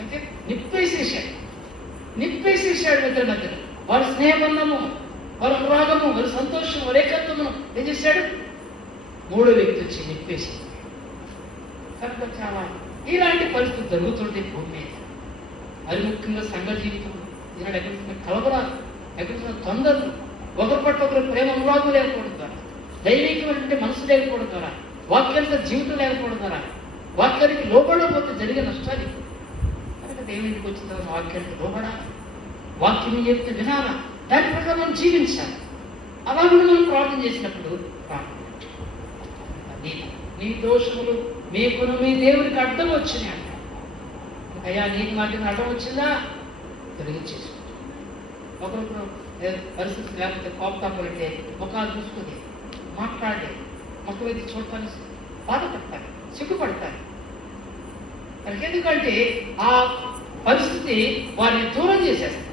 అంటే నిప్పేసేసాడు మధ్యలో. వారి స్నేహబంధము, వారి అనురాగము, వారి సంతోషం, వారి ఏకత్వము ఏం చేశాడు? మూడో వ్యక్తి వచ్చి నిప్పేసి. కనుక చాలా ఇలాంటి పరిస్థితి జరుగుతుంటే భూమి మీద. అది ముఖ్యంగా సంఘ జీవితం ఈనాడు ఎక్కడ కలవరాలు, ఎక్కడ తొందరలు, ఒకరి పట్ల ఒకరు ప్రేమ అనురాగం లేకపోవడం ద్వారా, దైవికమైనటువంటి మనసు లేకపోవడం ద్వారా, వాక్యానికి జీవితం లేకపోవడం ద్వారా, వాక్యానికి లోబడకపోతే జరిగే నష్టాలు. కనుక దేవునికి వచ్చిన తర్వాత వాక్యానికి లోబడాలి, వాక్యం చెప్తే వినాలా, దాని ప్రకారం మనం జీవించాలి. అలా కూడా మనం ప్రార్థన చేసినప్పుడు నీ దోషములు మీకును మీ దేవునికి అడ్డం వచ్చినాయి అంట. అయ్యా నీకు మాటకి అడ్డం వచ్చిందా? తొలగించేసుకుంటాం. ఒకరికొకరు పరిస్థితి లేకపోతే కోపతాపలంటే ముఖాలు చూసుకుని మాట్లాడే మొక్క వ్యక్తి చూడటానికి బాధపడతారు, సిగ్గుపడతారు. మనకి ఎందుకంటే ఆ పరిస్థితి వారిని దూరం చేస్తారు.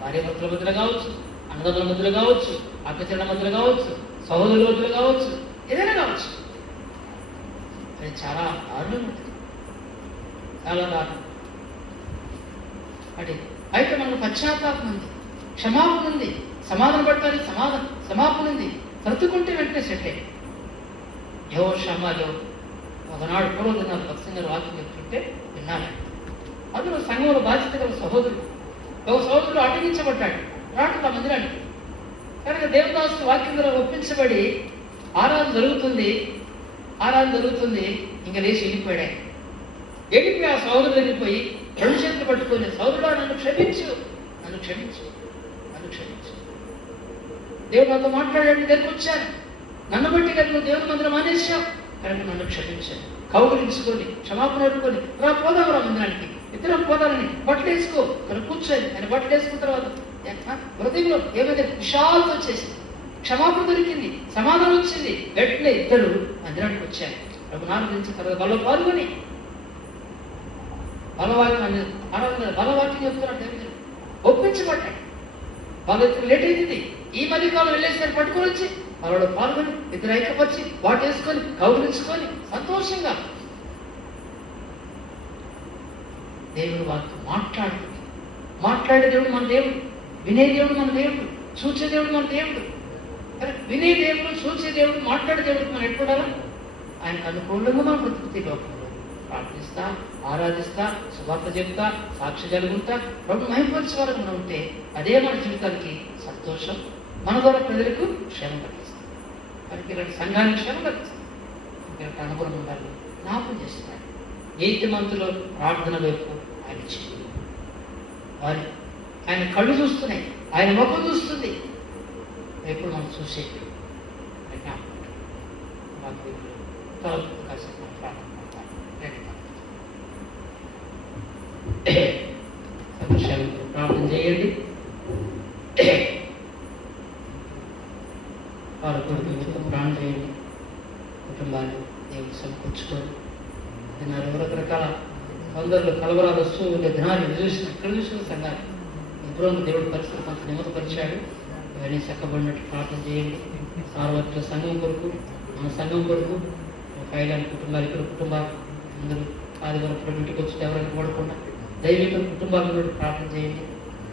భార్య భర్తల మధ్యలో కావచ్చు, అన్నదమ్ముల మధ్యలో కావచ్చు, అక్కచెల్ల మధ్యలో కావచ్చు, సహోదరుల మధ్యలో కావచ్చు, ఏదైనా కావచ్చు. అది చాలా దారుణం ఉంటుంది, చాలా దారుణం. అంటే అయితే మనకు పశ్చాత్తాపం ఉంది, క్షమాపణ ఉంది, సమాధానం పడతానికి సమాపణ ఉంది. సర్దుకుంటే వెంటనే సెట్ అయ్యి యెహోషామాలో ఒకనాడు పూర్వదినాలు భక్తంగా వాక్యం చెప్తుంటే విన్నాను. అందులో సంఘంలో బాధ్యత గల సహోదరుడు, ఒక సహోదరుడు అడ్డగించబడ్డాడు రాటు ఆ మందిరానికి. కనుక దేవదాసు వాక్యం ద్వారా ఒప్పించబడి ఆరాధన జరుగుతుంది. ఇంకా లేచి వెళ్ళిపోయాడు. వెళ్ళిపోయి ఆ సహోదరుడు వెళ్ళిపోయి రెండు చేతులు పట్టుకొని, సహోదరుడా నన్ను క్షమించు. దేవుడు నాతో మాట్లాడాడు, దగ్గరికి వచ్చాను. నన్ను బట్టి కదా నువ్వు దేవుని మందిరం మానేశావు, కనుక నన్ను క్షమించాను. కౌగులించుకొని క్షమాపణ అడుకొని రా పోదాం రా మందిరానికి, ఇద్దరం పోదామని బట్టలు వేసుకో. తను కూర్చొని ఆయన బట్టలు వేసుకున్న తర్వాత హృదయంలో ఏమైతే విశాలత వచ్చేసింది, క్షమాపణ దొరికింది, సమాధానం వచ్చింది. వెంటనే ఇద్దరు మందిరానికి వచ్చారు. ప్రభునామం నుంచి తర్వాత బల పాల్గొని బలవాక్యం చెప్తున్నాడు. దేవుడు ఒప్పించబడ్డాడు. వాళ్ళ లేట్ అయింది. ఈ మధ్య కాలం వెళ్ళేసరి పట్టుకొని వచ్చి వాళ్ళలో పాల్గొని ఇద్దరు ఐక్యపరిచి వాటి వేసుకొని కౌగులించుకొని సంతోషంగా దేవుడు వాళ్ళతో మాట్లాడుతుంది. మాట్లాడే దేవుడు మన దేవుడు, వినే దేవుడు మన దేవుడు, చూచే దేవుడు మన దేవుడు. వినే దేవుడు, చూచే దేవుడు, మాట్లాడే దేవుడు మనం ఎప్పుడాలా ఆయనకు అనుకూలంగా మనం బ్రతుకుతే లోకంలో ప్రార్థిస్తా, ఆరాధిస్తా, సువార్త చెప్తా, సాక్షి జరుగుతా, ప్రభు మహిమపరిచే వరకు మనం ఉంటే అదే మన జీవితానికి సంతోషం, మన ద్వారా ప్రజలకు క్షేమం కలిగిస్తుంది. మనకి ఇలాంటి సంఘానికి క్షేమం కలిగిస్తుంది. ఇలాంటి అనుభవం ఉండాలి. జ్ఞాపకం చేస్తున్నాడు. నీతిమంతుల ప్రార్థన వైపు ఆయన చెయ్యి, వారి ఆయన కళ్ళు చూస్తున్నాయి, ఆయన ముఖం చూస్తుంది. ఎప్పుడు మనం చూసేది కాసేపు ప్రార్థన చేయండి. వారి కొడుకు ప్రాణం చేయండి. కుటుంబాన్ని దేవుడు సమకూర్చుకోండి. రకరకాల కొందరు కలవరాలు వస్తూ ఉండే దినాన్ని ఇక్కడ చూసిన సంఘాన్ని ఎప్పుడో దేవుడు పరిస్థితి కొంత నిమ్మతపరిచాడు. ఇవన్నీ చక్కబడినట్టు ప్రార్థన చేయండి. సార్వత్రిక సంఘం కొరకు, మన సంఘం కొరకు, పైలాంటి కుటుంబాలు, ఇక్కడ కుటుంబాలు అందరూ ఆదివారం ఇంటికి వచ్చి ఎవరైనా పడకుండా దైవిక కుటుంబాల నుండి ప్రార్థన చేయండి.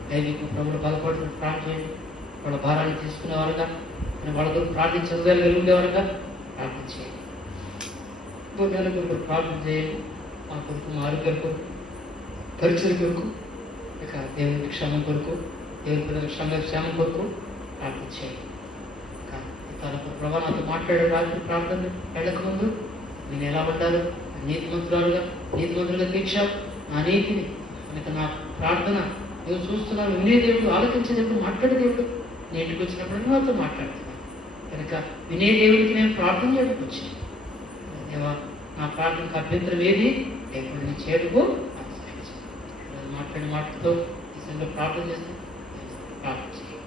దైవిక ప్రభుత్వ బలపడుతున్న ప్రార్థన చేయండి. వాళ్ళ భారాన్ని తీసుకునేవారుగా, వాళ్ళ కొరకు ప్రార్థించే హృదయాలు ఉండేవారుగా ప్రార్థన చేయండి. నెల కొరకు ప్రార్థన చేయండి. మా కొరకు, మా ఆరోగ్యాల కొరకు, పరిచయ కొరకు, ఇక దేవుని క్షేమం కొరకు, దేవుని పిల్లల క్షేమం కొరకు ప్రార్థన చేయండి. తనకు ప్రభా నాతో మాట్లాడే రాత్రి ప్రార్థన వెళ్ళక ముందు నేను ఎలా ఉండాలో నీతిమంతురాలుగా తీర్చావు నా నీతిని. కనుక నా ప్రార్థన నువ్వు చూస్తున్నావు, వినే దేవుడు, ఆలోచించే దేవుడు, మాట్లాడే దేవుడు. నేను ఇంటికి వచ్చినప్పుడు నాతో మాట్లాడుతున్నాను. కనుక వినే దేవుడికి నేను ప్రార్థన చేయడానికి వచ్చాను. దేవా, నా ప్రార్థనకు అభ్యంతరం ఏది లేకుండా నీ చేరుకు మాట్లాడే మాటలతో ఈ సంఘంలో ప్రార్థన చేస్తే ప్రార్థన చేయాలి.